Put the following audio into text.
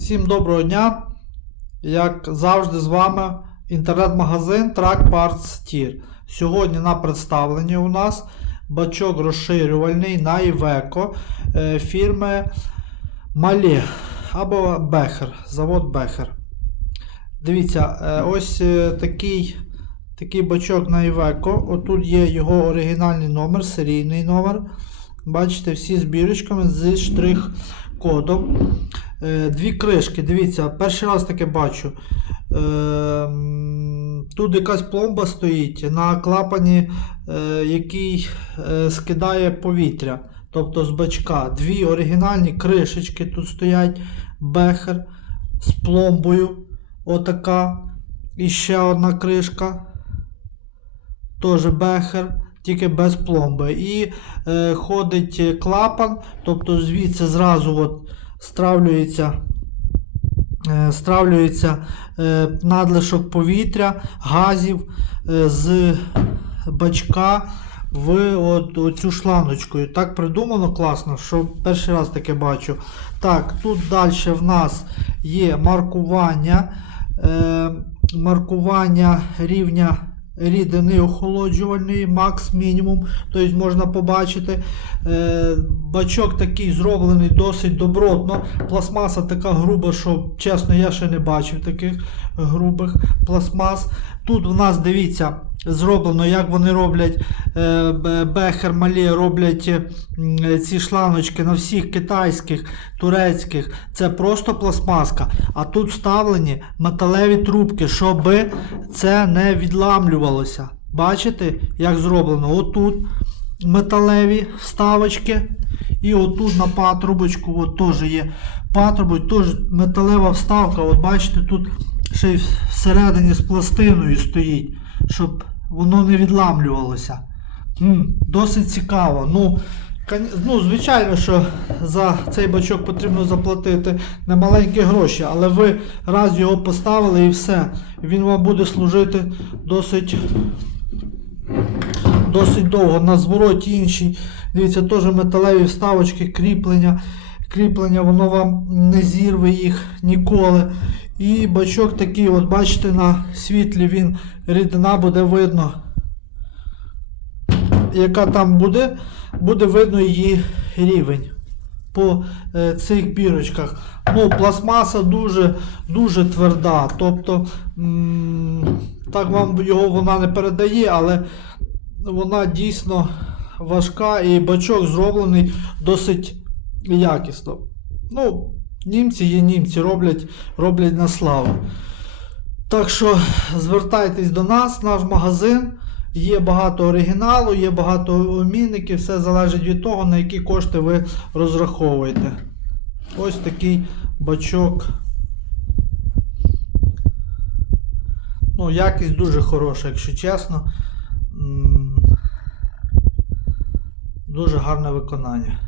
Всім доброго дня! Як завжди, з вами інтернет-магазин Track Parts Tier. Сьогодні на представленні у нас бачок розширювальний на е, фірми Малі або Бехер, завод Бехер. Дивіться, е, ось е, такий, такий бачок на Iveco. Отут є його оригінальний номер, серійний номер. Бачите, всі з бірочками зі штрих-кодом. Е, Дві кришки, дивіться, перший раз таке бачу. Е, Тут якась пломба стоїть на клапані, е, який скидає повітря. Тобто з бачка. Дві оригінальні кришечки тут стоять. Бехер з пломбою. Отака. І ще одна кришка. Теж бехер, тільки без пломби. І е, ходить клапан, тобто звідси зразу от стравлюється, е, стравлюється е, надлишок повітря, газів е, з бачка в от, оцю шланочку. І Так придумано класно, що перший раз таке бачу. Так, тут далі в нас є маркування, маркування рівня рідини охолоджувальної, макс мінімум. Тобто можна побачити. Е, бачок такий зроблений досить добротно. Пластмаса така груба, що чесно, я ще не бачив таких грубих пластмас. Тут в нас дивіться. Зроблено, як вони роблять е, бехер малі, роблять ці шланочки на всіх китайських, турецьких. Це просто пластмаска. А тут вставлені металеві трубки, щоб це не відламлювалося. Бачите, як зроблено? Отут металеві вставочки. І отут на патрубочку от теж є патрубок, теж металева вставка. От бачите, тут ще й всередині з пластиною стоїть, щоб воно не відламлювалося. Досить цікаво. Ну, ну, звичайно, що за цей бачок потрібно заплатити немаленькі гроші, але ви раз його поставили і все. Він вам буде служити досить досить довго. На звороті інший. Дивіться, теж металеві вставочки, кріплення. Кріплення, воно вам не зірве їх ніколи. І бачок такий, от бачите, на світлі він рідина буде видно. Яка там буде, буде видно її рівень по е, цих бірочках. Ну, пластмаса дуже дуже тверда. Тобто, м, так вам його вона не передає, але вона дійсно важка і бачок зроблений досить якісно. Ну, німці є німці, роблять, роблять на славу. Так що звертайтесь до нас, наш магазин. Є багато оригіналу, є багато обмінників, все залежить від того, на які кошти ви розраховуєте. Ось такий бачок. Ну, якість дуже хороша, якщо чесно. Дуже гарне виконання.